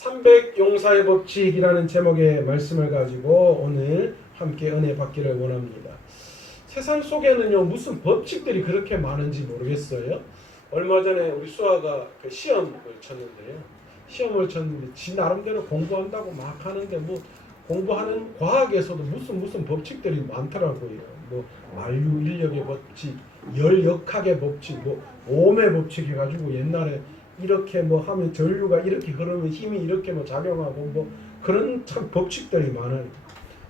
300용사의 법칙이라는 제목의 말씀을 가지고 오늘 함께 은혜 받기를 원합니다. 세상 속에는요 무슨 법칙들이 그렇게 많은지 모르겠어요. 얼마 전에 우리 수아가 시험을 쳤는데요. 시험을 쳤는데 지 나름대로 공부한다고 막 하는데 뭐 공부하는 과학에서도 무슨 법칙들이 많더라고요. 뭐 만류 인력의 법칙, 열역학의 법칙, 뭐 오음의 법칙 해가지고 옛날에 이렇게 뭐 하면 전류가 이렇게 흐르면 힘이 이렇게 뭐 작용하고 뭐 그런 참 법칙들이 많아요.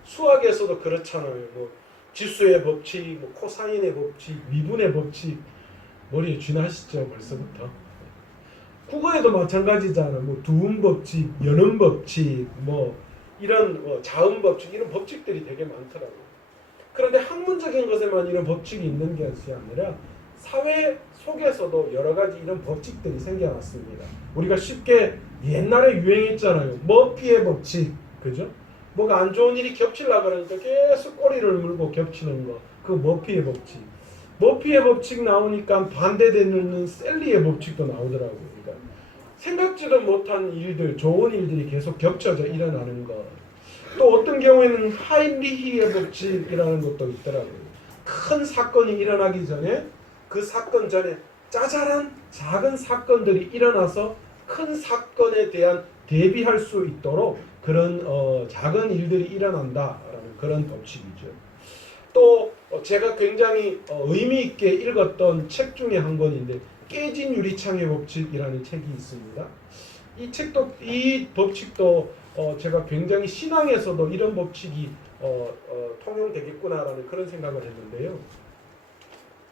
수학에서도 그렇잖아요. 뭐 지수의 법칙, 뭐 코사인의 법칙, 미분의 법칙 머리에 쥐나시죠 벌써부터. 국어에도 마찬가지잖아. 뭐 두음 법칙, 연음 법칙, 뭐 이런 자음 법칙 이런 법칙들이 되게 많더라고요. 그런데 학문적인 것에만 이런 법칙이 있는 것이 아니라 사회 속에서도 여러 가지 이런 법칙들이 생겨났습니다. 우리가 쉽게 옛날에 유행했잖아요. 머피의 법칙, 그죠? 뭐가 안 좋은 일이 겹치려고 그러니까 계속 꼬리를 물고 겹치는 거, 그 머피의 법칙. 머피의 법칙 나오니까 반대되는 셀리의 법칙도 나오더라고요. 그러니까 생각지도 못한 일들, 좋은 일들이 계속 겹쳐져 일어나는 거. 또 어떤 경우에는 하인리히의 법칙이라는 것도 있더라고요. 큰 사건이 일어나기 전에 그 사건 전에 짜잘한 작은 사건들이 일어나서 큰 사건에 대한 대비할 수 있도록 그런 작은 일들이 일어난다라는 그런 법칙이죠. 또 제가 굉장히 의미 있게 읽었던 책 중에 한 권인데 깨진 유리창의 법칙이라는 책이 있습니다. 이 법칙도 제가 굉장히 신앙에서도 이런 법칙이 통용되겠구나라는 그런 생각을 했는데요.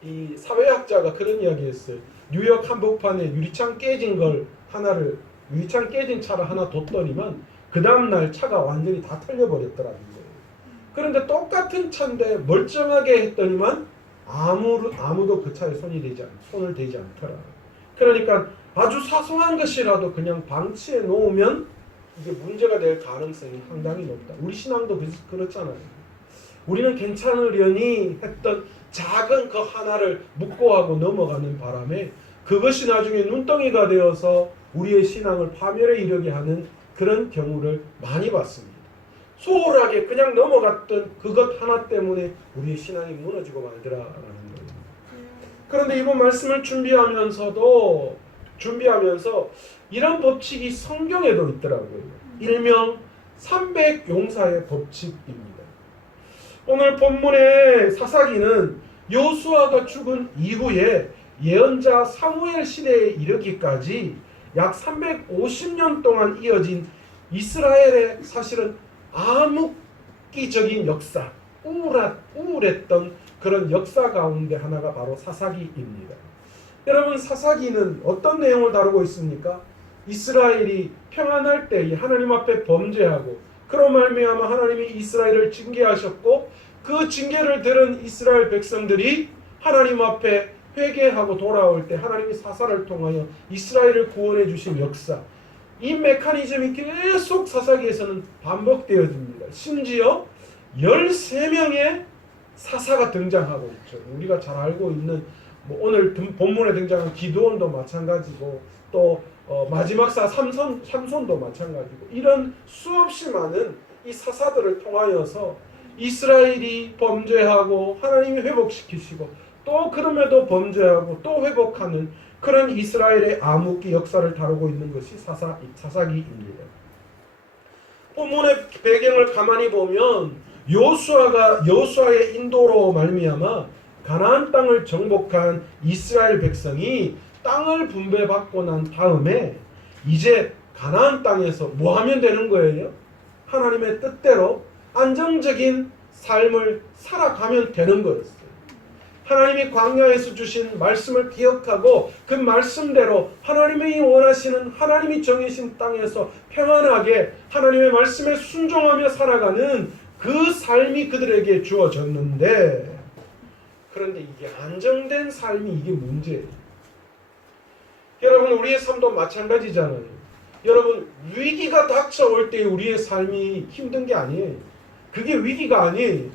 이 사회학자가 그런 이야기했어요. 뉴욕 한복판에 유리창 깨진 유리창 깨진 차를 하나 뒀더니만 그 다음날 차가 완전히 다 털려버렸더라는 거예요. 그런데 똑같은 차인데 멀쩡하게 했더니만 아무도 그 차에 손을 대지 않더라. 그러니까 아주 사소한 것이라도 그냥 방치해 놓으면 이게 문제가 될 가능성이 상당히 높다. 우리 신앙도 그렇잖아요. 우리는 괜찮으려니 했던 작은 그 하나를 묵고하고 넘어가는 바람에 그것이 나중에 눈덩이가 되어서 우리의 신앙을 파멸에 이르게 하는 그런 경우를 많이 봤습니다. 소홀하게 그냥 넘어갔던 그것 하나 때문에 우리의 신앙이 무너지고 말더라라는 거예요. 그런데 이번 말씀을 준비하면서 이런 법칙이 성경에도 있더라고요. 일명 300용사의 법칙입니다. 오늘 본문의 사사기는 여호수아가 죽은 이후에 예언자 사무엘 시대에 이르기까지 약 350년 동안 이어진 이스라엘의 사실은 암흑기적인 역사, 우울했던 그런 역사 가운데 하나가 바로 사사기입니다. 여러분, 사사기는 어떤 내용을 다루고 있습니까? 이스라엘이 평안할 때 하나님 앞에 범죄하고 그로 말미암아 하나님이 이스라엘을 징계하셨고 그 징계를 들은 이스라엘 백성들이 하나님 앞에 회개하고 돌아올 때 하나님이 사사를 통하여 이스라엘을 구원해 주신 역사, 이 메커니즘이 계속 사사기에서는 반복되어집니다. 심지어 13명의 사사가 등장하고 있죠. 우리가 잘 알고 있는 오늘 본문에 등장한 기드온도 마찬가지고 또 마지막 사 삼손도 마찬가지고 이런 수없이 많은 이 사사들을 통하여서 이스라엘이 범죄하고 하나님이 회복시키시고 또 그럼에도 범죄하고 또 회복하는 그런 이스라엘의 암흑기 역사를 다루고 있는 것이 사사기입니다. 본문의 배경을 가만히 보면 여호수아의 인도로 말미암아 가나안 땅을 정복한 이스라엘 백성이 땅을 분배받고 난 다음에 이제 가나안 땅에서 뭐 하면 되는 거예요? 하나님의 뜻대로 안정적인 삶을 살아가면 되는 거였어요. 하나님이 광야에서 주신 말씀을 기억하고 그 말씀대로 하나님이 원하시는 하나님이 정해진 땅에서 평안하게 하나님의 말씀에 순종하며 살아가는 그 삶이 그들에게 주어졌는데, 그런데 이게 안정된 삶이 이게 문제예요. 여러분, 우리의 삶도 마찬가지잖아요. 여러분, 위기가 닥쳐올 때 우리의 삶이 힘든 게 아니에요. 그게 위기가 아니에요.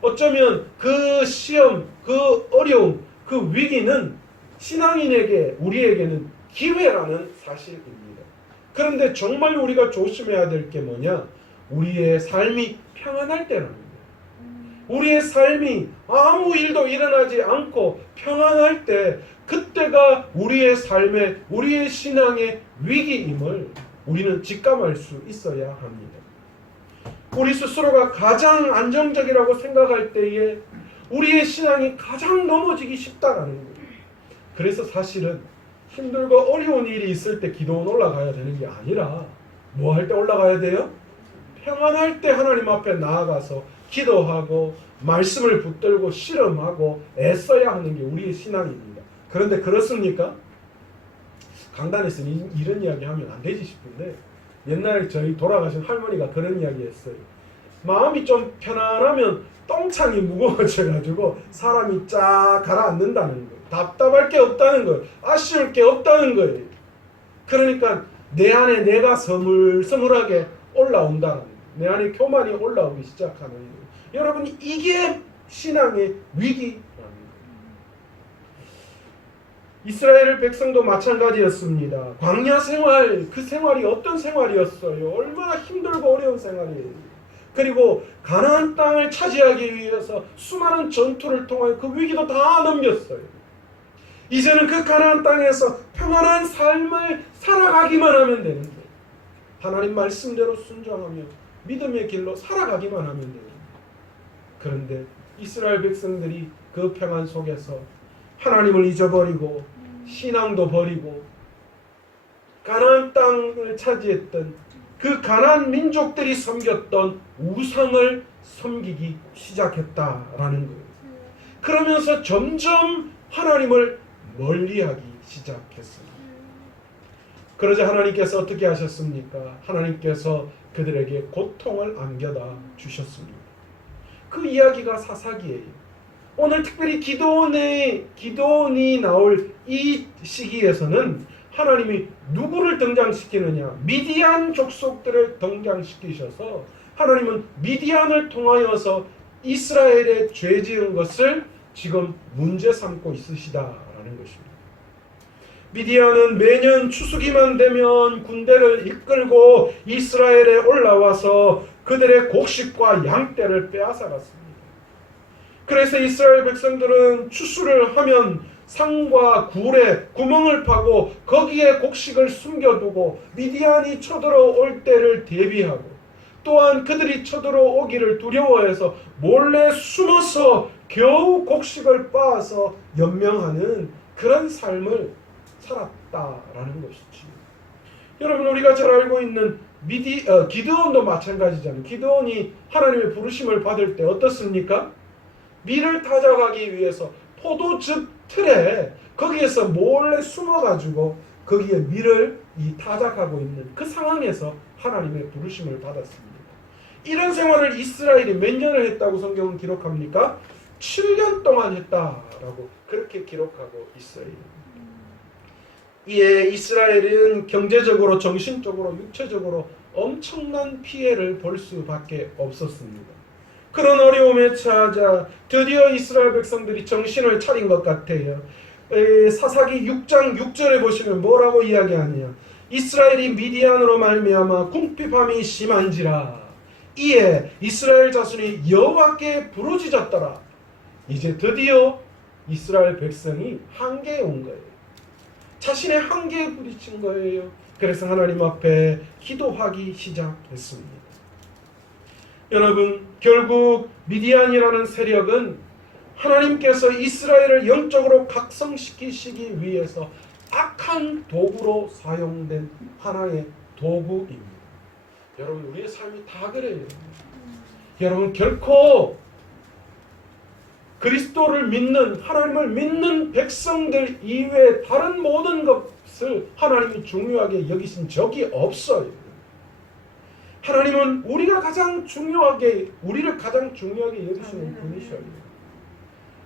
어쩌면 그 시험, 그 어려움, 그 위기는 신앙인에게, 우리에게는 기회라는 사실입니다. 그런데 정말 우리가 조심해야 될 게 뭐냐? 우리의 삶이 평안할 때라는 거예요. 우리의 삶이 아무 일도 일어나지 않고 평안할 때, 그때가 우리의 삶의, 우리의 신앙의 위기임을 우리는 직감할 수 있어야 합니다. 우리 스스로가 가장 안정적이라고 생각할 때에 우리의 신앙이 가장 넘어지기 쉽다라는 거예요. 그래서 사실은 힘들고 어려운 일이 있을 때 기도는 올라가야 되는 게 아니라 뭐 할 때 올라가야 돼요? 평안할 때 하나님 앞에 나아가서 기도하고 말씀을 붙들고 실험하고 애써야 하는 게 우리의 신앙입니다. 그런데 그렇습니까? 강단에서 이런 이야기 하면 안 되지 싶은데, 옛날에 저희 돌아가신 할머니가 그런 이야기 했어요. 마음이 좀 편안하면 똥창이 무거워져가지고 사람이 쫙 가라앉는다는 거예요. 답답할 게 없다는 거예요. 아쉬울 게 없다는 거예요. 그러니까 내 안에 내가 서물서물하게 올라온다는 거예요. 내 안에 교만이 올라오기 시작하는 거예요. 여러분, 이게 신앙의 위기라는 거예요. 이스라엘 백성도 마찬가지였습니다. 광야 생활, 그 생활이 어떤 생활이었어요? 얼마나 힘들고 어려운 생활이에요. 그리고 가나안 땅을 차지하기 위해서 수많은 전투를 통하여 그 위기도 다 넘겼어요. 이제는 그 가나안 땅에서 평안한 삶을 살아가기만 하면 되는 거예요. 하나님 말씀대로 순종하며 믿음의 길로 살아가기만 하면 돼요. 그런데 이스라엘 백성들이 그 평안 속에서 하나님을 잊어버리고 신앙도 버리고 가나안 땅을 차지했던 그 가나안 민족들이 섬겼던 우상을 섬기기 시작했다라는 거예요. 그러면서 점점 하나님을 멀리하기 시작했습니다. 그러자 하나님께서 어떻게 하셨습니까? 하나님께서 그들에게 고통을 안겨다 주셨습니다. 그 이야기가 사사기예요. 오늘 특별히 기도원이 나올 이 시기에서는 하나님이 누구를 등장시키느냐? 미디안 족속들을 등장시키셔서 하나님은 미디안을 통하여서 이스라엘의 죄 지은 것을 지금 문제 삼고 있으시다라는 것입니다. 미디안은 매년 추수기만 되면 군대를 이끌고 이스라엘에 올라와서 그들의 곡식과 양떼를 빼앗아갔습니다. 그래서 이스라엘 백성들은 추수를 하면 상과 굴에 구멍을 파고 거기에 곡식을 숨겨두고 미디안이 쳐들어올 때를 대비하고, 또한 그들이 쳐들어오기를 두려워해서 몰래 숨어서 겨우 곡식을 빻아서 연명하는 그런 삶을 살았다라는 것이지. 여러분, 우리가 잘 알고 있는 기드온도 마찬가지잖아요. 기드온이 하나님의 부르심을 받을 때 어떻습니까? 밀을 타작하기 위해서 포도즙 틀에 거기에서 몰래 숨어가지고 거기에 밀을 타작하고 있는 그 상황에서 하나님의 부르심을 받았습니다. 이런 생활을 이스라엘이 몇 년을 했다고 성경은 기록합니까? 7년 동안 했다라고 그렇게 기록하고 있어요. 이에 이스라엘은 경제적으로, 정신적으로, 육체적으로 엄청난 피해를 볼 수밖에 없었습니다. 그런 어려움에 처하자 드디어 이스라엘 백성들이 정신을 차린 것 같아요. 사사기 6장 6절에 보시면 뭐라고 이야기하느냐? 이스라엘이 미디안으로 말미암아 궁핍함이 심한지라 이에 이스라엘 자손이 여호와께 부르짖었더라. 이제 드디어 이스라엘 백성이 한계에 온 거예요. 자신의 한계에 부딪힌 거예요. 그래서 하나님 앞에 기도하기 시작했습니다. 여러분, 결국 미디안이라는 세력은 하나님께서 이스라엘을 영적으로 각성시키시기 위해서 악한 도구로 사용된 하나의 도구입니다. 여러분, 우리의 삶이 다 그래요. 여러분, 결코 그리스도를 믿는, 하나님을 믿는 백성들 이외에 다른 모든 것을 하나님이 중요하게 여기신 적이 없어요. 하나님은 우리를 가장 중요하게 여기시는 분이셔요.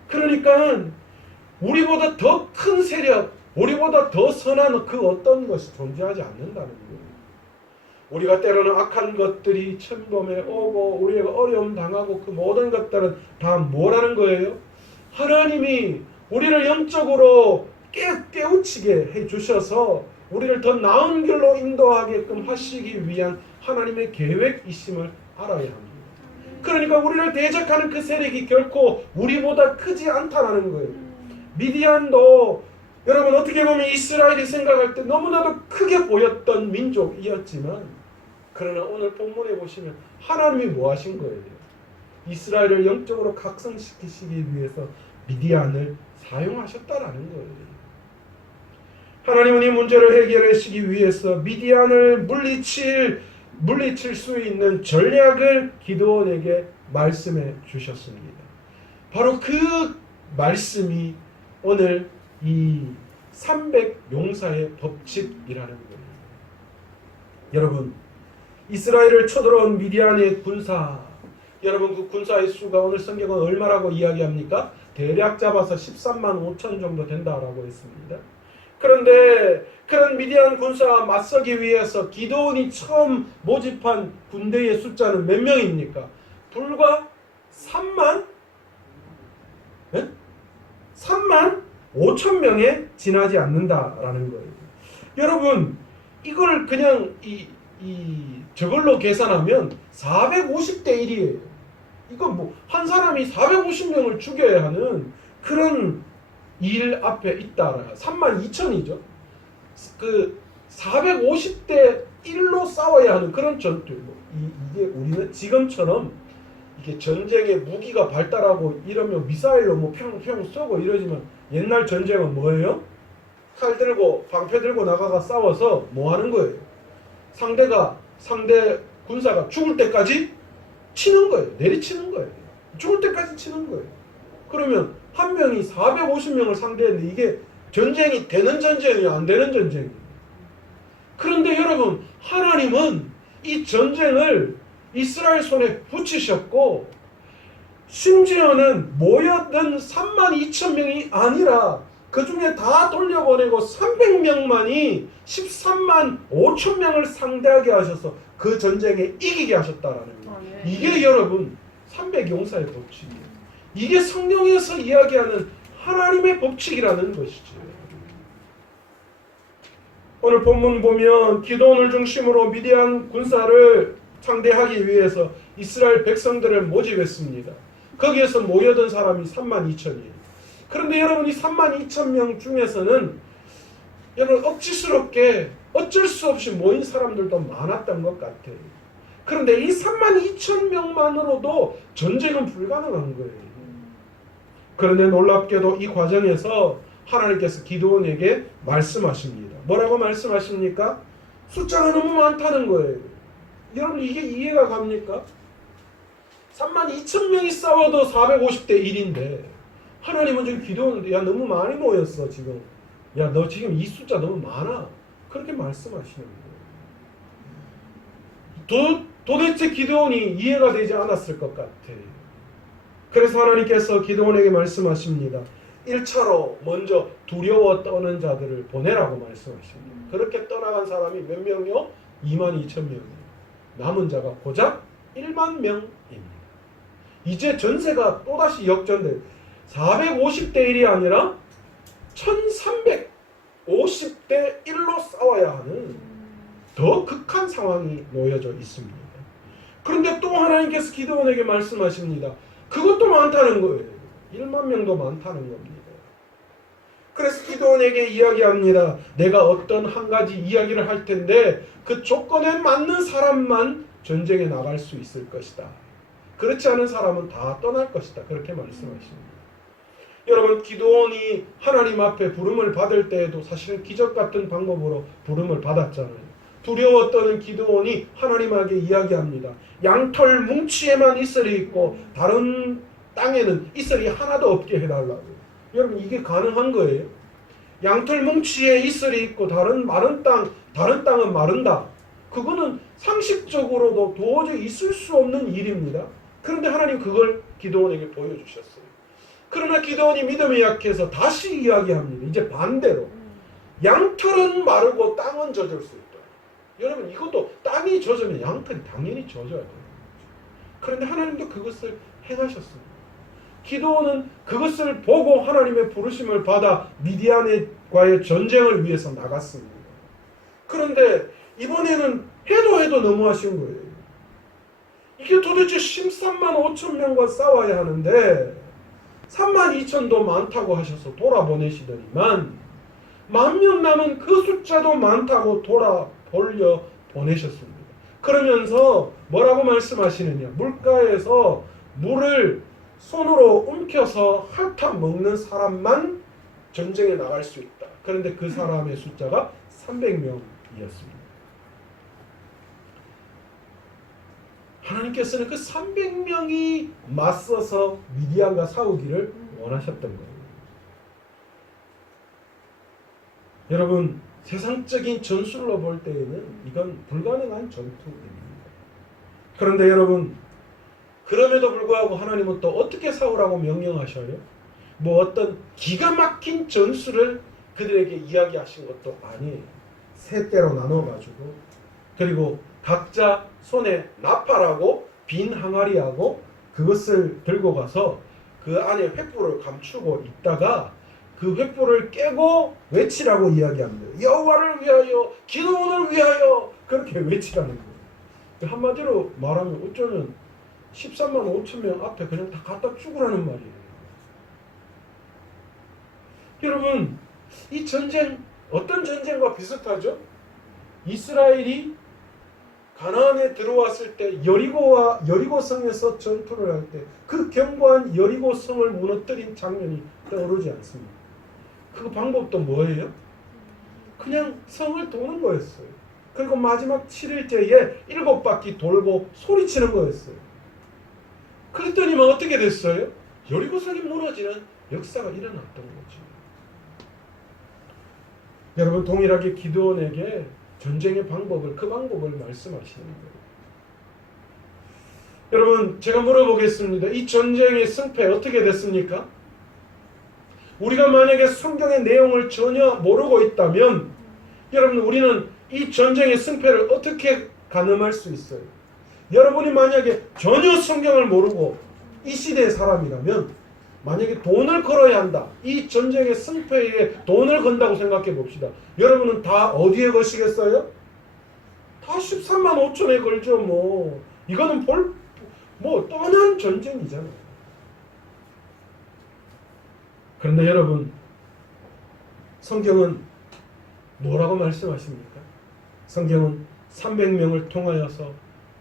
그러니까 우리보다 더 큰 세력, 우리보다 더 선한 그 어떤 것이 존재하지 않는다는 거예요. 우리가 때로는 악한 것들이 침범해 오고 우리가 어려움 당하고 그 모든 것들은 다 뭐라는 거예요? 하나님이 우리를 영적으로 깨우치게 해주셔서 우리를 더 나은 길로 인도하게끔 하시기 위한 하나님의 계획이심을 알아야 합니다. 그러니까 우리를 대적하는 그 세력이 결코 우리보다 크지 않다라는 거예요. 미디안도 여러분 어떻게 보면 이스라엘이 생각할 때 너무나도 크게 보였던 민족이었지만, 그러나 오늘 본문에 보시면 하나님이 뭐 하신 거예요? 이스라엘을 영적으로 각성시키시기 위해서 미디안을 사용하셨다라는 거예요. 하나님은 이 문제를 해결하시기 위해서 미디안을 물리칠 수 있는 전략을 기드온에게 말씀해 주셨습니다. 바로 그 말씀이 오늘 이 300용사의 법칙이라는 거예요. 여러분, 이스라엘을 쳐들어온 미디안의 군사, 여러분 그 군사의 수가 오늘 성경은 얼마라고 이야기합니까? 대략 잡아서 13만 5천 정도 된다라고 했습니다. 그런데 그런 미디안 군사와 맞서기 위해서 기드온이 처음 모집한 군대의 숫자는 몇 명입니까? 불과 3만 5천 명에 지나지 않는다라는 거예요. 여러분, 이걸 그냥 저걸로 계산하면 450대 1이에요. 이건 뭐 한 사람이 450명을 죽여야 하는 그런 일 앞에 있다. 32,000이죠. 그 450대 1로 싸워야 하는 그런 전투. 이게 우리는 지금처럼 이게 전쟁의 무기가 발달하고 이러면 미사일로 뭐 평평 쏘고 이러지만, 옛날 전쟁은 뭐예요? 칼 들고 방패 들고 나가가 싸워서 뭐 하는 거예요? 상대 군사가 죽을 때까지 치는 거예요. 내리치는 거예요. 죽을 때까지 치는 거예요. 그러면 한 명이 450명을 상대했는데 이게 전쟁이 되는 전쟁이야, 안 되는 전쟁이에요. 그런데 여러분, 하나님은 이 전쟁을 이스라엘 손에 붙이셨고, 심지어는 모여든 32,000명이 아니라 그 중에 다 돌려보내고 300명만이 13만 5천 명을 상대하게 하셔서 그 전쟁에 이기게 하셨다라는 거예요. 이게 여러분 300용사의 법칙이에요. 이게 성경에서 이야기하는 하나님의 법칙이라는 것이죠. 오늘 본문 보면 기드온을 중심으로 미디안 군사를 상대하기 위해서 이스라엘 백성들을 모집했습니다. 거기에서 모여든 사람이 32,000이에요. 그런데 여러분, 이 32,000명 중에서는 여러분 억지스럽게 어쩔 수 없이 모인 사람들도 많았던 것 같아요. 그런데 이 32,000명만으로도 전쟁은 불가능한 거예요. 그런데 놀랍게도 이 과정에서 하나님께서 기드온에게 말씀하십니다. 뭐라고 말씀하십니까? 숫자가 너무 많다는 거예요. 여러분, 이게 이해가 갑니까? 32,000명이 싸워도 450대 1인데 하나님은 지금 기도하는데, 야 너무 많이 모였어 지금. 야 너 지금 이 숫자 너무 많아. 그렇게 말씀하시는 거예요. 도대체 기드온이 이해가 되지 않았을 것 같아요. 그래서 하나님께서 기드온에게 말씀하십니다. 1차로 먼저 두려워 떠는 자들을 보내라고 말씀하십니다. 그렇게 떠나간 사람이 몇 명이요? 22,000명이에요. 남은 자가 고작 1만 명입니다. 이제 전세가 또다시 역전돼요. 450대 1이 아니라 1350대 1로 싸워야 하는 더 극한 상황이 놓여져 있습니다. 그런데 또 하나님께서 기드온에게 말씀하십니다. 그것도 많다는 거예요. 1만 명도 많다는 겁니다. 그래서 기드온에게 이야기합니다. 내가 어떤 한 가지 이야기를 할 텐데 그 조건에 맞는 사람만 전쟁에 나갈 수 있을 것이다. 그렇지 않은 사람은 다 떠날 것이다. 그렇게 말씀하십니다. 여러분, 기드온이 하나님 앞에 부름을 받을 때에도 사실은 기적 같은 방법으로 부름을 받았잖아요. 두려워 떠는 기드온이 하나님에게 이야기합니다. 양털 뭉치에만 이슬이 있고 다른 땅에는 이슬이 하나도 없게 해달라고. 여러분, 이게 가능한 거예요? 양털 뭉치에 이슬이 있고 다른 땅은 마른다. 그거는 상식적으로도 도저히 있을 수 없는 일입니다. 그런데 하나님 그걸 기드온에게 보여주셨어요. 그러나 기드온이 믿음이 약해서 다시 이야기합니다. 이제 반대로. 양털은 마르고 땅은 젖을 수 있다. 여러분, 이것도 땅이 젖으면 양털이 당연히 젖어야 돼요. 그런데 하나님도 그것을 행하셨습니다. 기드온은 그것을 보고 하나님의 부르심을 받아 미디안과의 전쟁을 위해서 나갔습니다. 그런데 이번에는 해도 너무하신 거예요. 이게 도대체 13만 5천 명과 싸워야 하는데 3만 2천도 많다고 하셔서 돌아보내시더니만 10,000명 남은 그 숫자도 많다고 돌려 보내셨습니다. 그러면서 뭐라고 말씀하시느냐? 물가에서 물을 손으로 움켜서 핥아 먹는 사람만 전쟁에 나갈 수 있다. 그런데 그 사람의 숫자가 300명이었습니다. 하나님께서는 그 300명이 맞서서 미디안과 싸우기를 원하셨던 거예요. 여러분, 세상적인 전술로 볼 때에는 이건 불가능한 전투입니다. 그런데 여러분, 그럼에도 불구하고 하나님은 또 어떻게 싸우라고 명령하셔요? 뭐 어떤 기가 막힌 전술을 그들에게 이야기하신 것도 아니에요. 세 대로 나눠가지고, 그리고 각자 손에 나팔하고 빈 항아리하고 그것을 들고 가서 그 안에 횃불을 감추고 있다가 그 횃불을 깨고 외치라고 이야기합니다. 여호와를 위하여, 기도원을 위하여, 그렇게 외치라는 거예요. 한마디로 말하면 어쩌면 13만 5천 명 앞에 그냥 다 갖다 죽으라는 말이에요. 여러분, 이 전쟁 어떤 전쟁과 비슷하죠? 이스라엘이 가나안에 들어왔을 때 여리고성에서 전투를 할 때 그 견고한 여리고성을 무너뜨린 장면이 떠오르지 않습니다. 그 방법도 뭐예요? 그냥 성을 도는 거였어요. 그리고 마지막 7일째에 7바퀴 돌고 소리치는 거였어요. 그랬더니만 어떻게 됐어요? 여리고성이 무너지는 역사가 일어났던 거죠. 여러분, 동일하게 기드온에게 전쟁의 방법을, 그 방법을 말씀하시는 거예요. 여러분, 제가 물어보겠습니다. 이 전쟁의 승패 어떻게 됐습니까? 우리가 만약에 성경의 내용을 전혀 모르고 있다면 여러분, 우리는 이 전쟁의 승패를 어떻게 가늠할 수 있어요? 여러분이 만약에 전혀 성경을 모르고 이 시대의 사람이라면 만약에 돈을 걸어야 한다. 이 전쟁의 승패에 돈을 건다고 생각해 봅시다. 여러분은 다 어디에 거시겠어요? 다 13만 5천에 걸죠. 뭐 이거는 뻔한 전쟁이잖아요. 그런데 여러분, 성경은 뭐라고 말씀하십니까? 성경은 300명을 통하여서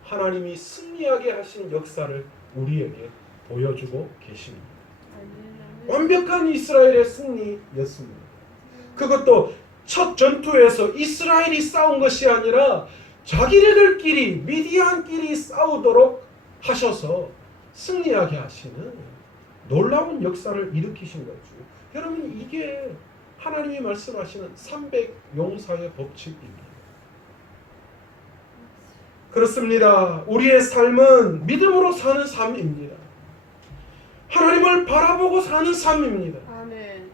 하나님이 승리하게 하신 역사를 우리에게 보여주고 계십니다. 완벽한 이스라엘의 승리였습니다. 그것도 첫 전투에서 이스라엘이 싸운 것이 아니라 자기네들끼리 미디안끼리 싸우도록 하셔서 승리하게 하시는 놀라운 역사를 일으키신 거죠. 여러분, 이게 하나님이 말씀하시는 300용사의 법칙입니다. 그렇습니다. 우리의 삶은 믿음으로 사는 삶입니다. 하나님을 바라보고 사는 삶입니다. 아멘.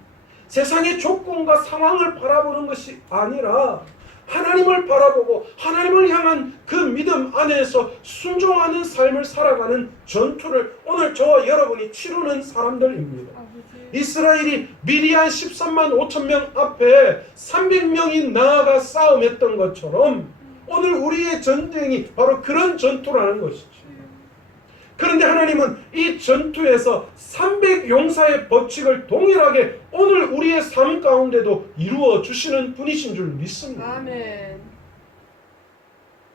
세상의 조건과 상황을 바라보는 것이 아니라 하나님을 바라보고 하나님을 향한 그 믿음 안에서 순종하는 삶을 살아가는 전투를 오늘 저와 여러분이 치르는 사람들입니다. 아버지. 이스라엘이 미디안 13만 5천 명 앞에 300명이 나아가 싸움했던 것처럼 오늘 우리의 전쟁이 바로 그런 전투라는 것이죠. 그런데 하나님은 이 전투에서 300용사의 법칙을 동일하게 오늘 우리의 삶 가운데도 이루어 주시는 분이신 줄 믿습니다. 아멘.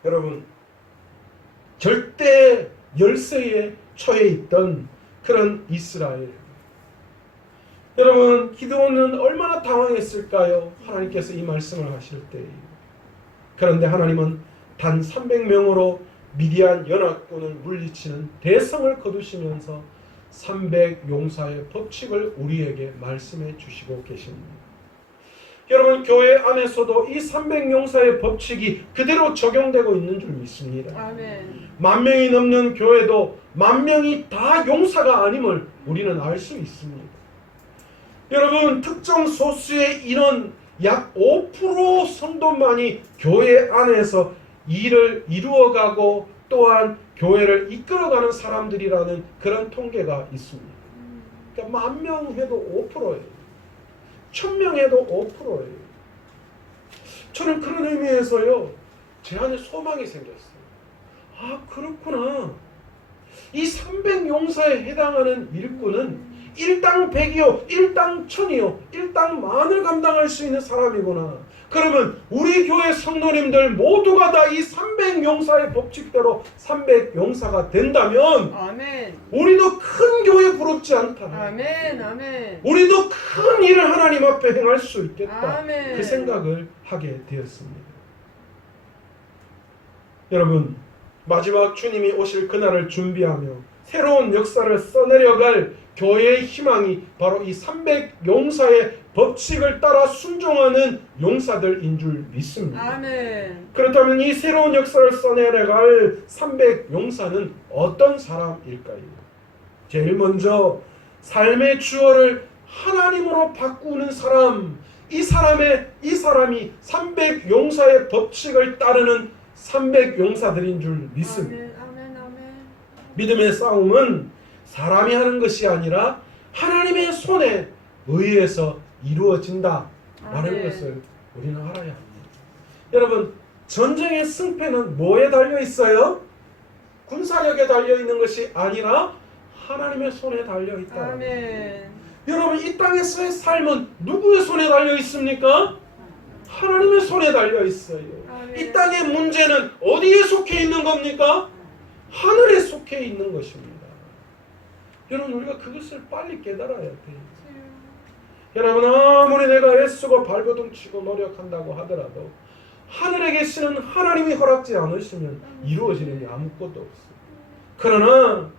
여러분, 절대 열세에 처해 있던 그런 이스라엘. 여러분, 기드온은 얼마나 당황했을까요? 하나님께서 이 말씀을 하실 때. 그런데 하나님은 단 300명으로 미디안 연합군을 물리치는 대성을 거두시면서 300용사의 법칙을 우리에게 말씀해 주시고 계십니다. 여러분, 교회 안에서도 이 300용사의 법칙이 그대로 적용되고 있는 줄 믿습니다. 아멘. 10,000명이 넘는 교회도 10,000명이 다 용사가 아님을 우리는 알 수 있습니다. 여러분, 특정 소수의 인원 약 5% 성도만이 교회 안에서 일을 이루어가고 또한 교회를 이끌어가는 사람들이라는 그런 통계가 있습니다. 그러니까 10,000명 해도 5%예요. 1,000명 해도 5%예요. 저는 그런 의미에서요, 제 안에 소망이 생겼어요. 아, 그렇구나. 이 300용사에 해당하는 일꾼은 일당 100이요, 일당 1000이요, 일당 만을 감당할 수 있는 사람이구나. 그러면 우리 교회 성도님들 모두가 다 이 300용사의 법칙대로 300용사가 된다면 아멘. 우리도 큰 교회 부럽지 않다. 아멘. 아멘. 우리도 큰 일을 하나님 앞에 행할 수 있겠다. 아멘. 그 생각을 하게 되었습니다. 여러분, 마지막 주님이 오실 그날을 준비하며 새로운 역사를 써내려갈 교회의 희망이 바로 이 300용사의 법칙을 따라 순종하는 용사들인 줄 믿습니다. 아멘. 그렇다면 이 새로운 역사를 써내려갈 300용사는 어떤 사람일까요? 제일 먼저 삶의 주어를 하나님으로 바꾸는 사람, 이 사람이 300용사의 법칙을 따르는 300용사들인 줄 믿습니다. 아멘. 아멘. 믿음의 싸움은 사람이 하는 것이 아니라 하나님의 손에 의해서 이루어진다 라는 것을 우리는 알아야 합니다. 여러분, 전쟁의 승패는 뭐에 달려 있어요? 군사력에 달려 있는 것이 아니라 하나님의 손에 달려 있다. 아멘. 여러분, 이 땅에서의 삶은 누구의 손에 달려 있습니까? 하나님의 손에 달려 있어요. 아멘. 이 땅의 문제는 어디에 속해 있는 겁니까? 하늘에 속해 있는 것입니다. 여러분, 우리가 그것을 빨리 깨달아야 돼요. 여러분, 아무리 내가 애쓰고 발버둥 치고 노력한다고 하더라도 하늘에 계시는 하나님이 허락지 않으시면 이루어지는 게 아무것도 없어요. 그러나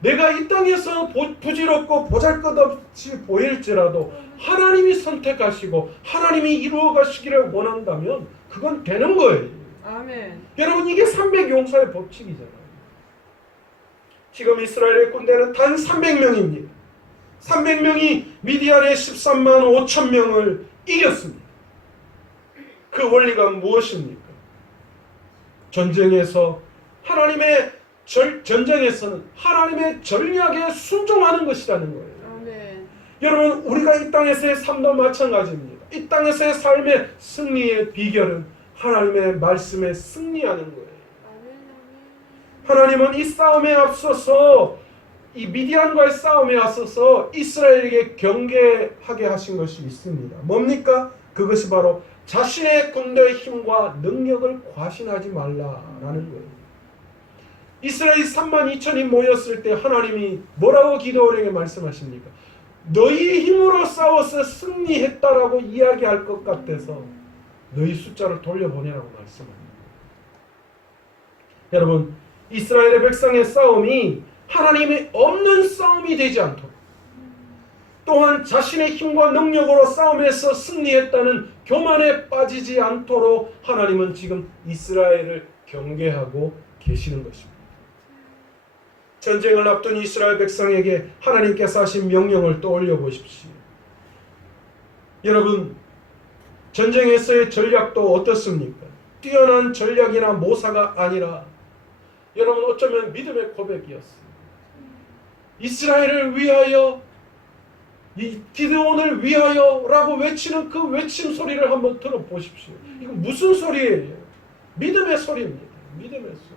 내가 이 땅에서 부질없고 보잘것없이 보일지라도 하나님이 선택하시고 하나님이 이루어 가시기를 원한다면 그건 되는 거예요. 아멘. 여러분, 이게 300용사의 법칙이잖아요. 지금 이스라엘의 군대는 단 300명입니다. 300명이 미디안의 13만 5천 명을 이겼습니다. 그 원리가 무엇입니까? 전쟁에서는 하나님의 전략에 순종하는 것이라는 거예요. 아멘. 여러분, 우리가 이 땅에서의 삶도 마찬가지입니다. 이 땅에서의 삶의 승리의 비결은 하나님의 말씀에 승리하는 거예요. 하나님은 이 싸움에 앞서서, 이 미디안과의 싸움에 앞서서 이스라엘에게 경계하게 하신 것이 있습니다. 뭡니까? 그것이 바로 자신의 군대의 힘과 능력을 과신하지 말라라는 거예요. 이스라엘이 3만 2천이 모였을 때 하나님이 뭐라고 기드온에게 말씀하십니까? 너희 힘으로 싸워서 승리했다라고 이야기할 것 같아서 너희 숫자를 돌려보내라고 말씀합니다. 여러분, 이스라엘의 백성의 싸움이 하나님이 없는 싸움이 되지 않도록, 또한 자신의 힘과 능력으로 싸움에서 승리했다는 교만에 빠지지 않도록 하나님은 지금 이스라엘을 경계하고 계시는 것입니다. 전쟁을 앞둔 이스라엘 백성에게 하나님께서 하신 명령을 떠올려 보십시오. 여러분, 전쟁에서의 전략도 어떻습니까? 뛰어난 전략이나 모사가 아니라 여러분, 어쩌면 믿음의 고백이었습니다. 이스라엘을 위하여, 이 기드온을 위하여 라고 외치는 그 외침 소리를 한번 들어보십시오. 이거 무슨 소리예요? 믿음의 소리입니다. 믿음의 소리.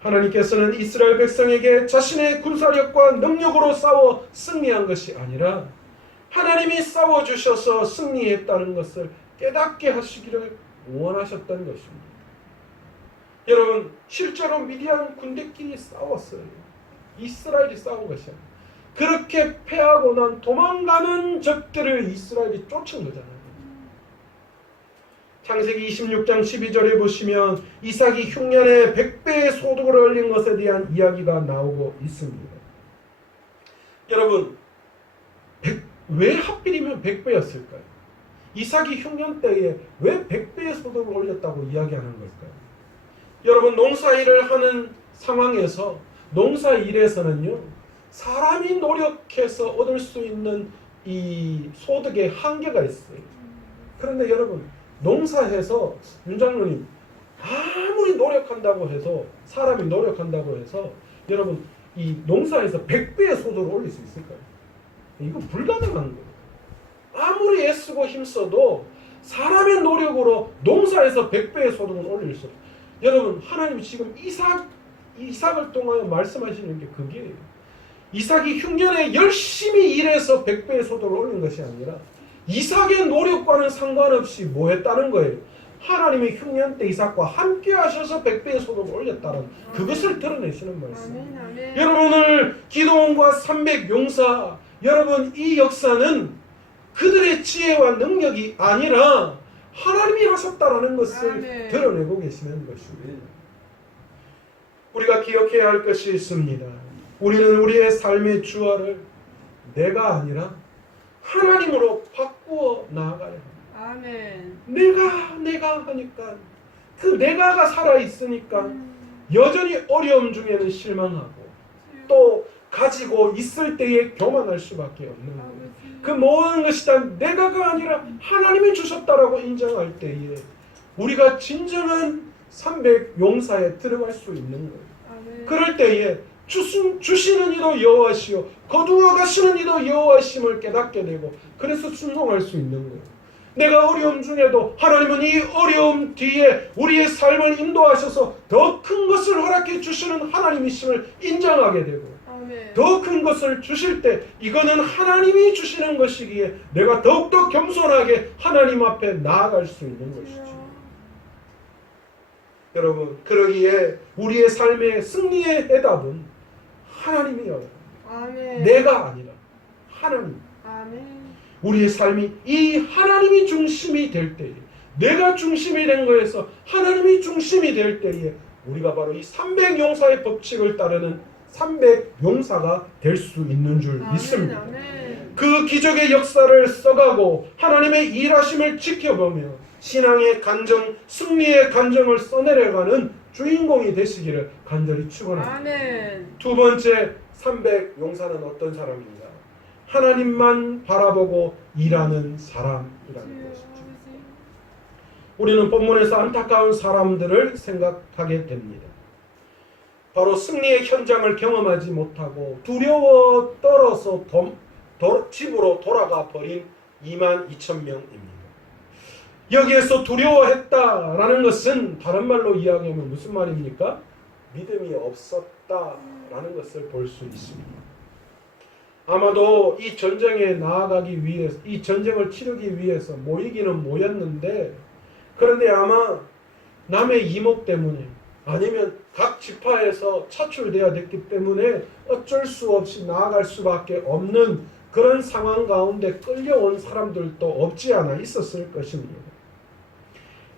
하나님께서는 이스라엘 백성에게 자신의 군사력과 능력으로 싸워 승리한 것이 아니라 하나님이 싸워주셔서 승리했다는 것을 깨닫게 하시기를 원하셨던 것입니다. 여러분, 실제로 미디안 군대끼리 싸웠어요. 이스라엘이 싸운 것이 아니에요. 그렇게 패하고 난 도망가는 적들을 이스라엘이 쫓은 거잖아요. 창세기 26장 12절에 보시면 이삭이 흉년에 100배의 소득을 얻은 것에 대한 이야기가 나오고 있습니다. 여러분, 왜 하필이면 100배였을까요? 이삭이 흉년 때에 왜 100배의 소득을 올렸다고 이야기하는 걸까요? 여러분, 농사일을 하는 상황에서, 농사일에서는요, 사람이 노력해서 얻을 수 있는 이 소득의 한계가 있어요. 그런데 여러분, 농사해서 윤장로님 아무리 노력한다고 해서, 사람이 노력한다고 해서 여러분, 이 농사에서 100배의 소득을 올릴 수 있을까요? 이거 불가능한 거예요. 아무리 애쓰고 힘써도 사람의 노력으로 농사에서 100배의 소득을 올릴 수 없어요. 여러분, 하나님이 지금 이삭을 통하여 말씀하시는 게 그게 이삭이 흉년에 열심히 일해서 100배의 소득을 올린 것이 아니라 이삭의 노력과는 상관없이 뭐 했다는 거예요? 하나님이 흉년 때 이삭과 함께 하셔서 100배의 소득을 올렸다는 그것을 드러내시는 말씀입니다. 아멘, 아멘. 여러분, 오늘 기도원과 300 용사, 여러분, 이 역사는 그들의 지혜와 능력이 아니라 하나님이 하셨다라는 것을 아멘. 드러내고 계시는 것입니다. 우리가 기억해야 할 것이 있습니다. 우리는 우리의 삶의 주어를 내가 아니라 하나님으로 바꾸어 나아가야 합니다. 아멘. 내가 하니까 그 내가가 살아있으니까 여전히 어려움 중에는 실망하고 또 가지고 있을 때에 교만할 수밖에 없는 거예요. 그 모든 것이 다 내가가 아니라 하나님이 주셨다라고 인정할 때에 우리가 진정한 300 용사에 들어갈 수 있는 거예요. 아멘. 그럴 때에 주시는 이도 여호와시요 거두어 가시는 이도 여호와심을 깨닫게 되고 그래서 순종할 수 있는 거예요. 내가 어려움 중에도 하나님은 이 어려움 뒤에 우리의 삶을 인도하셔서 더 큰 것을 허락해 주시는 하나님이심을 인정하게 되고 더 큰 것을 주실 때 이거는 하나님이 주시는 것이기에 내가 더욱더 겸손하게 하나님 앞에 나아갈 수 있는 것이죠. 여러분, 그러기에 우리의 삶의 승리의 해답은 하나님이어야 합니다. 내가 아니라 하나님. 아멘. 우리의 삶이 이 하나님이 중심이 될 때에 내가 중심이 된 거에서 하나님이 중심이 될 때에 우리가 바로 이 300 용사의 법칙을 따르는 300 용사가 될 수 있는 줄 믿습니다. 아멘. 그 기적의 역사를 써가고 하나님의 일하심을 지켜보며 신앙의 간정, 승리의 간정을 써내려가는 주인공이 되시기를 간절히 축원합니다. 아멘. 두 번째 300 용사는 어떤 사람입니다. 하나님만 바라보고 일하는 사람이라는 것이죠. 우리는 본문에서 안타까운 사람들을 생각하게 됩니다. 바로 승리의 현장을 경험하지 못하고 두려워 떨어서 집으로 돌아가 버린 22,000명입니다. 여기에서 두려워했다라는 것은 다른 말로 이야기하면 무슨 말입니까? 믿음이 없었다라는 것을 볼 수 있습니다. 아마도 이 전쟁에 나아가기 위해서, 이 전쟁을 치르기 위해서 모이기는 모였는데 그런데 아마 남의 이목 때문에 아니면 각 지파에서 차출되어야 됐기 때문에 어쩔 수 없이 나아갈 수밖에 없는 그런 상황 가운데 끌려온 사람들도 없지 않아 있었을 것입니다.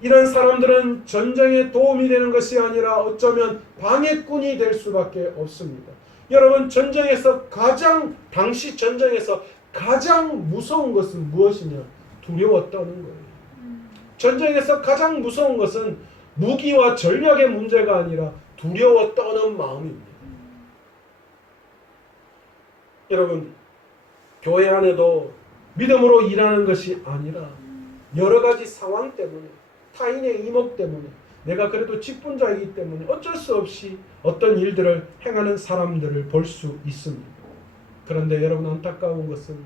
이런 사람들은 전쟁에 도움이 되는 것이 아니라 어쩌면 방해꾼이 될 수밖에 없습니다. 여러분, 당시 전쟁에서 가장 무서운 것은 무엇이냐? 두려워 떠는 거예요. 전쟁에서 가장 무서운 것은 무기와 전략의 문제가 아니라 두려워 떠는 마음입니다. 여러분, 교회 안에도 믿음으로 일하는 것이 아니라 여러 가지 상황 때문에 타인의 이목 때문에 내가 그래도 직분자이기 때문에 어쩔 수 없이 어떤 일들을 행하는 사람들을 볼 수 있습니다. 그런데 여러분, 안타까운 것은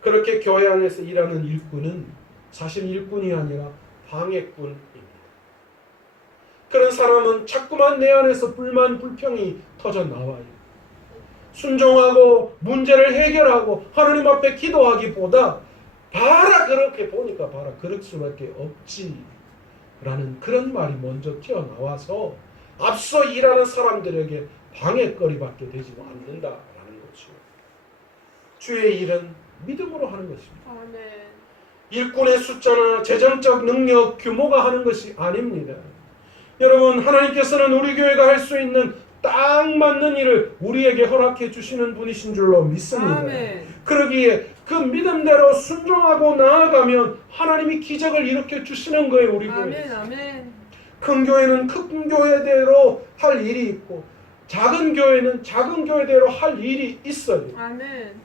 그렇게 교회 안에서 일하는 일꾼은 사실 일꾼이 아니라 방해꾼입니다. 그런 사람은 자꾸만 내 안에서 불만, 불평이 터져 나와요. 순종하고 문제를 해결하고 하나님 앞에 기도하기보다 봐라 그렇게 보니까 봐라 그럴 수밖에 없지 라는 그런 말이 먼저 튀어나와서 앞서 일하는 사람들에게 방해거리밖에 되지 않는다라는 거죠. 주의 일은 믿음으로 하는 것입니다. 아멘. 일꾼의 숫자나 재정적 능력, 규모가 하는 것이 아닙니다. 여러분, 하나님께서는 우리 교회가 할 수 있는 딱 맞는 일을 우리에게 허락해 주시는 분이신 줄로 믿습니다. 아멘. 그러기에 그 믿음대로 순종하고 나아가면 하나님이 기적을 일으켜 주시는 거예요. 우리 교회. 아멘. 아멘. 큰 교회는 큰 교회대로 할 일이 있고 작은 교회는 작은 교회대로 할 일이 있어요. 아멘.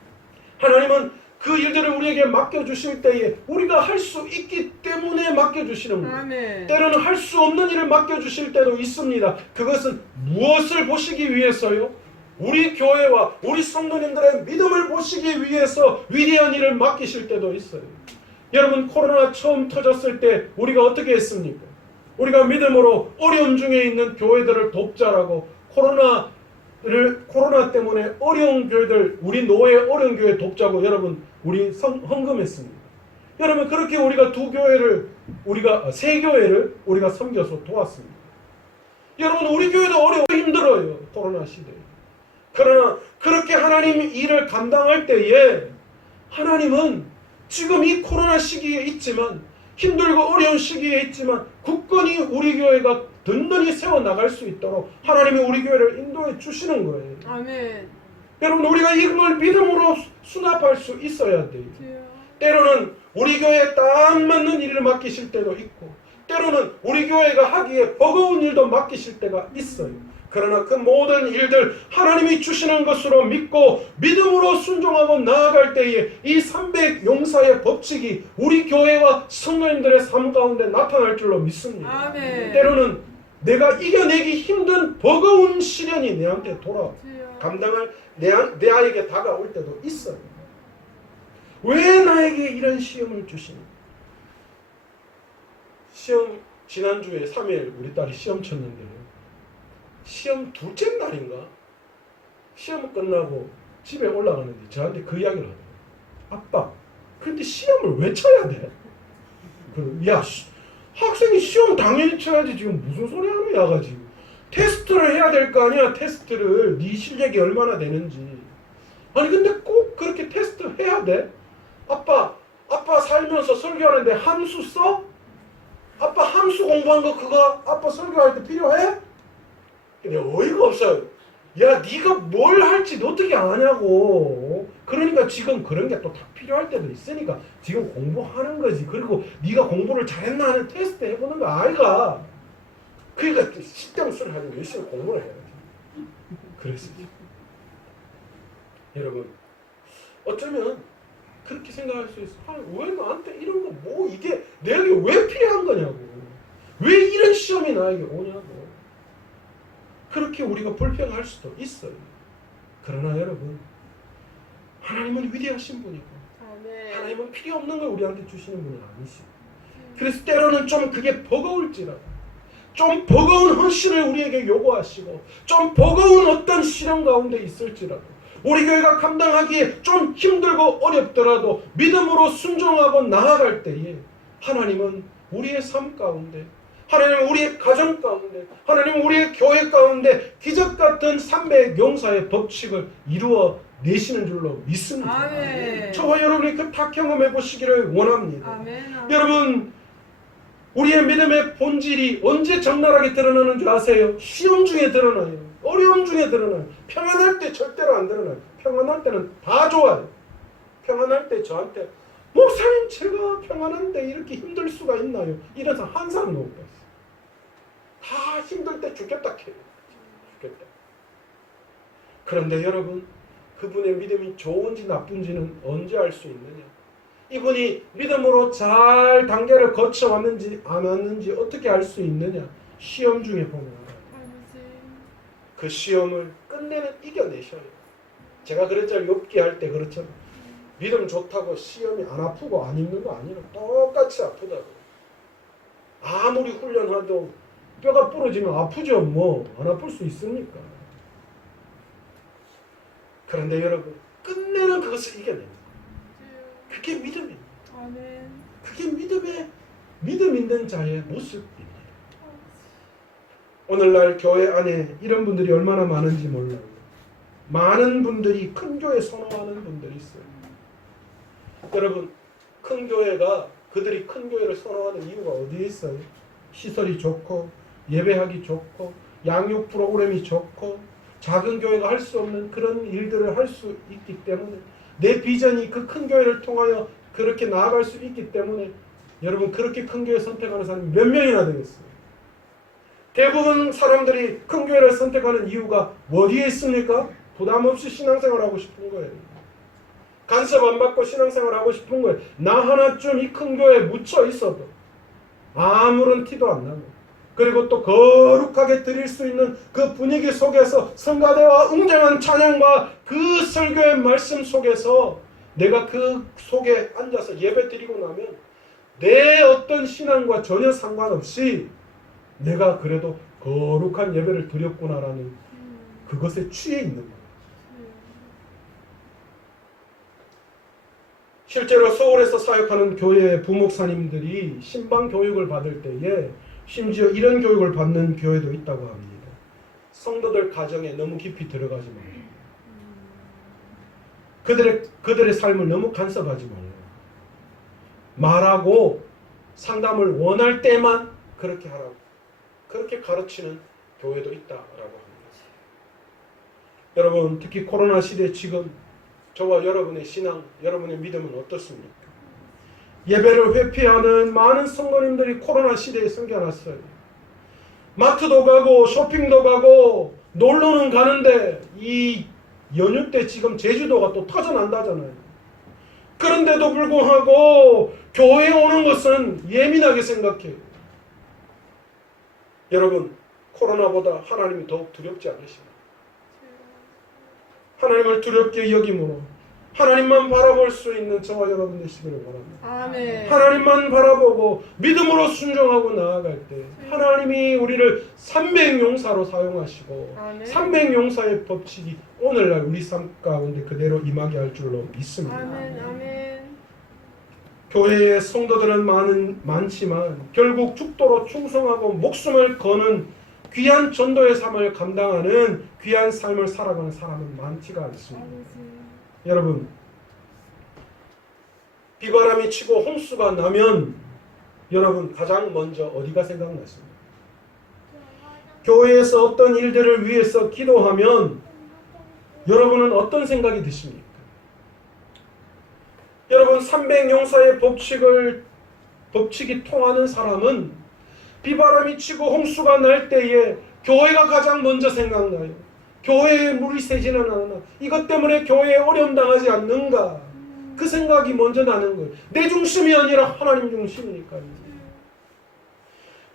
하나님은 그 일들을 우리에게 맡겨주실 때에 우리가 할 수 있기 때문에 맡겨주시는 거예요. 아멘. 때로는 할 수 없는 일을 맡겨주실 때도 있습니다. 그것은 무엇을 보시기 위해서요? 우리 교회와 우리 성도님들의 믿음을 보시기 위해서 위대한 일을 맡기실 때도 있어요. 여러분, 코로나 처음 터졌을 때 우리가 어떻게 했습니까? 우리가 믿음으로 어려움 중에 있는 교회들을 돕자라고 코로나 때문에 어려운 교회들, 우리 노예 어려운 교회 돕자고 여러분 우리 헌금했습니다. 여러분, 그렇게 우리가 세 교회를 우리가 섬겨서 도왔습니다. 여러분, 우리 교회도 어려워 힘들어요, 코로나 시대에. 그러나 그렇게 하나님 일을 감당할 때에 하나님은 지금 이 코로나 시기에 있지만, 힘들고 어려운 시기에 있지만 굳건히 우리 교회가 든든히 세워나갈 수 있도록 하나님이 우리 교회를 인도해 주시는 거예요. 아멘. 여러분, 우리가 이걸 믿음으로 수납할 수 있어야 돼요. 주여. 때로는 우리 교회에 딱 맞는 일을 맡기실 때도 있고, 때로는 우리 교회가 하기에 버거운 일도 맡기실 때가 있어요. 그러나 그 모든 일들 하나님이 주시는 것으로 믿고 믿음으로 순종하고 나아갈 때에 이 300 용사의 법칙이 우리 교회와 성도님들의 삶 가운데 나타날 줄로 믿습니다. 아멘. 때로는 내가 이겨내기 힘든 버거운 시련이 내한테 돌아와 주여. 감당할 내 아이에게 다가올 때도 있어요. 왜 나에게 이런 시험을 주시니? 시험 지난주에 3일 우리 딸이 시험 쳤는데요. 시험 둘째 날인가? 시험 끝나고 집에 올라가는데 저한테 그 이야기를 하더라고요. 아빠, 근데 시험을 왜 쳐야 돼? 야, 학생이 시험 당연히 쳐야지. 지금 무슨 소리 하는 야가 지금. 테스트를 해야 될 거 아니야. 테스트를. 네 실력이 얼마나 되는지. 아니 근데 꼭 그렇게 테스트 해야 돼? 아빠 살면서 설교하는데 함수 써? 아빠 함수 공부한 거 그거 아빠 설교할 때 필요해? 근데 어이가 없어요. 야, 네가 뭘 할지 너 어떻게 아냐고. 그러니까 지금 그런 게 또 다 필요할 때도 있으니까 지금 공부하는 거지. 그리고 네가 공부를 잘했나 하는 테스트 해보는 거 아이가. 그러니까 쓸데없는 하고 열심히 공부를 해야지. 그래서 여러분, 어쩌면 그렇게 생각할 수 있어. 왜 나한테 이런 거 뭐 이게 내게 왜 필요한 거냐고. 왜 이런 시험이 나에게 오냐고. 그렇게 우리가 불평할 수도 있어요. 그러나 여러분, 하나님은 위대하신 분이고 아멘. 하나님은 필요 없는 걸 우리한테 주시는 분이 아니시고, 그래서 때로는 좀 그게 버거울지라도, 좀 버거운 헌신을 우리에게 요구하시고, 좀 버거운 어떤 시련 가운데 있을지라도, 우리 교회가 감당하기에 좀 힘들고 어렵더라도 믿음으로 순종하고 나아갈 때에 하나님은 우리의 삶 가운데, 하나님은 우리의 가정 가운데, 하나님은 우리의 교회 가운데 기적같은 300 용사의 법칙을 이루어 내시는 줄로 믿습니다. 아멘. 저와 여러분이 그 다 경험해 보시기를 원합니다. 아멘. 아멘. 여러분, 우리의 믿음의 본질이 언제 적나라하게 드러나는 줄 아세요? 시험 중에 드러나요. 어려움 중에 드러나요. 평안할 때 절대로 안 드러나요. 평안할 때는 다 좋아요. 평안할 때 저한테 목사님, 제가 평안한데 이렇게 힘들 수가 있나요? 이래서 한 사람도 못 봤어요. 다 힘들 때 죽겠다 해요. 죽겠다. 그런데 여러분, 그분의 믿음이 좋은지 나쁜지는 언제 알 수 있느냐? 이분이 믿음으로 잘 단계를 거쳐왔는지 안 왔는지 어떻게 알 수 있느냐? 시험 중에 보면 그 시험을 끝내는 이겨내셔요. 제가 그랬잖아요. 욥기 할 때 그렇잖아요. 믿음 좋다고 시험이 안 아프고 안 힘든 거 아니에요. 똑같이 아프다고. 아무리 훈련해도 뼈가 부러지면 아프죠. 뭐 안 아플 수 있습니까? 그런데 여러분, 끝내는 그것을 이겨냅니다. 그게 믿음입니다. 아멘. 그게 믿음 있는 자의 모습입니다. 오늘날 교회 안에 이런 분들이 얼마나 많은지 몰라요. 많은 분들이 큰 교회 선호하는 분들이 있어요. 여러분, 큰 교회가, 그들이 큰 교회를 선호하는 이유가 어디에 있어요? 시설이 좋고, 예배하기 좋고, 양육 프로그램이 좋고, 작은 교회가 할 수 없는 그런 일들을 할 수 있기 때문에, 내 비전이 그 큰 교회를 통하여 그렇게 나아갈 수 있기 때문에, 여러분, 그렇게 큰 교회 선택하는 사람이 몇 명이나 되겠어요? 대부분 사람들이 큰 교회를 선택하는 이유가 어디에 있습니까? 부담 없이 신앙생활하고 싶은 거예요. 간섭 안 받고 신앙생활하고 싶은 거예요. 나 하나쯤 이 큰 교회에 묻혀 있어도 아무런 티도 안 나고, 그리고 또 거룩하게 드릴 수 있는 그 분위기 속에서 성가대와 웅장한 찬양과 그 설교의 말씀 속에서 내가 그 속에 앉아서 예배 드리고 나면 내 어떤 신앙과 전혀 상관없이 내가 그래도 거룩한 예배를 드렸구나라는 그것에 취해 있는 거예요. 실제로 서울에서 사역하는 교회 부목사님들이 신방 교육을 받을 때에 심지어 이런 교육을 받는 교회도 있다고 합니다. 성도들 가정에 너무 깊이 들어가지 말고 그들의 삶을 너무 간섭하지 말고 말하고 상담을 원할 때만 그렇게 하라고 그렇게 가르치는 교회도 있다라고 합니다. 여러분 특히 코로나 시대 지금 저와 여러분의 신앙, 여러분의 믿음은 어떻습니까? 예배를 회피하는 많은 성도님들이 코로나 시대에 생겨났어요. 마트도 가고 쇼핑도 가고 놀러는 가는데 이 연휴 때 지금 제주도가 또 터져난다잖아요. 그런데도 불구하고 교회에 오는 것은 예민하게 생각해요. 여러분 코로나보다 하나님이 더욱 두렵지 않으십니까? 하나님을 두렵게 여김으로 하나님만 바라볼 수 있는 저와 여러분 되시기를 바랍니다. 아멘. 하나님만 바라보고 믿음으로 순종하고 나아갈 때 하나님이 우리를 삼백용사로 사용하시고 아멘. 삼백용사의 법칙이 오늘날 우리 삶 가운데 그대로 임하게 할 줄로 믿습니다. 아멘. 아멘. 교회의 성도들은 많지만 결국 죽도록 충성하고 목숨을 거는 귀한 전도의 삶을 감당하는 귀한 삶을 살아가는 사람은 많지가 않습니다. 여러분 비바람이 치고 홍수가 나면 여러분 가장 먼저 어디가 생각났습니까? 교회에서 어떤 일들을 위해서 기도하면 여러분은 어떤 생각이 드십니까? 여러분 삼백용사의 법칙이 통하는 사람은 비바람이 치고 홍수가 날 때에 교회가 가장 먼저 생각나요. 교회에 물이 새지는 않나. 이것 때문에 교회에 어려움 당하지 않는가. 그 생각이 먼저 나는 거예요. 내 중심이 아니라 하나님 중심이니까요.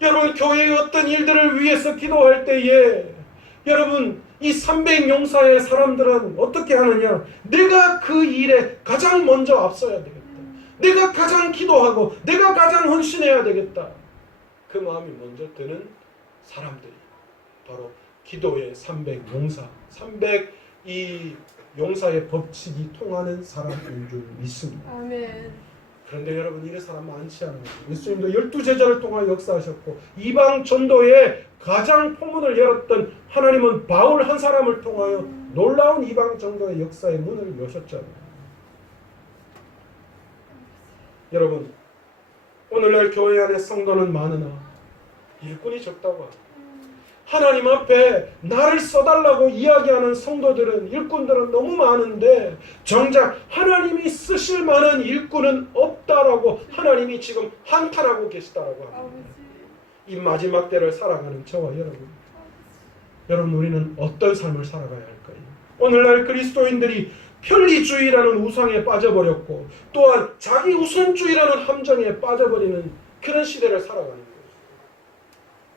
여러분 교회의 어떤 일들을 위해서 기도할 때에 여러분 이 300용사의 사람들은 어떻게 하느냐. 내가 그 일에 가장 먼저 앞서야 되겠다. 내가 가장 기도하고 내가 가장 헌신해야 되겠다. 그 마음이 먼저 드는 사람들이 바로 기도의 300용사, 300이 용사의 법칙이 통하는 사람인 줄 믿습니다. 아멘. 그런데 여러분 이런 사람 많지 않아요. 예수님도 12제자를 통하여 역사하셨고 이방 전도에 가장 포문을 열었던 하나님은 바울 한 사람을 통하여 놀라운 이방 전도의 역사의 문을 여셨잖아요. 여러분 오늘날 교회 안에 성도는 많으나 일꾼이 적다고 합니다. 하나님 앞에 나를 써달라고 이야기하는 성도들은 일꾼들은 너무 많은데 정작 하나님이 쓰실 만한 일꾼은 없다라고 하나님이 지금 한탄하고 계시다라고 합니다. 이 마지막 때를 살아가는 저와 여러분 우리는 어떤 삶을 살아가야 할까요? 오늘날 그리스도인들이 편리주의라는 우상에 빠져버렸고 또한 자기 우선주의라는 함정에 빠져버리는 그런 시대를 살아가는 거예요.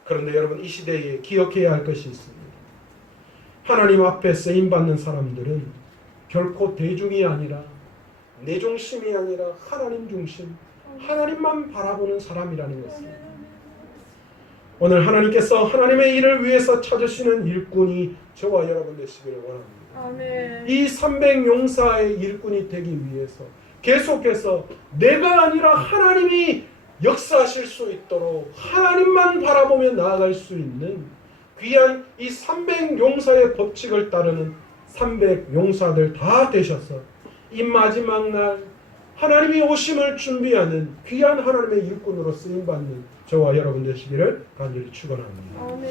그런데 여러분 이 시대에 기억해야 할 것이 있습니다. 하나님 앞에 쓰임받는 사람들은 결코 대중이 아니라 내 중심이 아니라 하나님 중심, 하나님만 바라보는 사람이라는 것입니다. 오늘 하나님께서 하나님의 일을 위해서 찾으시는 일꾼이 저와 여러분 되시기를 원합니다. 아멘. 이 300용사의 일꾼이 되기 위해서 계속해서 내가 아니라 하나님이 역사하실 수 있도록 하나님만 바라보며 나아갈 수 있는 귀한 이 300용사의 법칙을 따르는 300용사들 다 되셔서 이 마지막 날 하나님이 오심을 준비하는 귀한 하나님의 일꾼으로 쓰임받는 저와 여러분 되시기를 간절히 축원합니다. 아멘.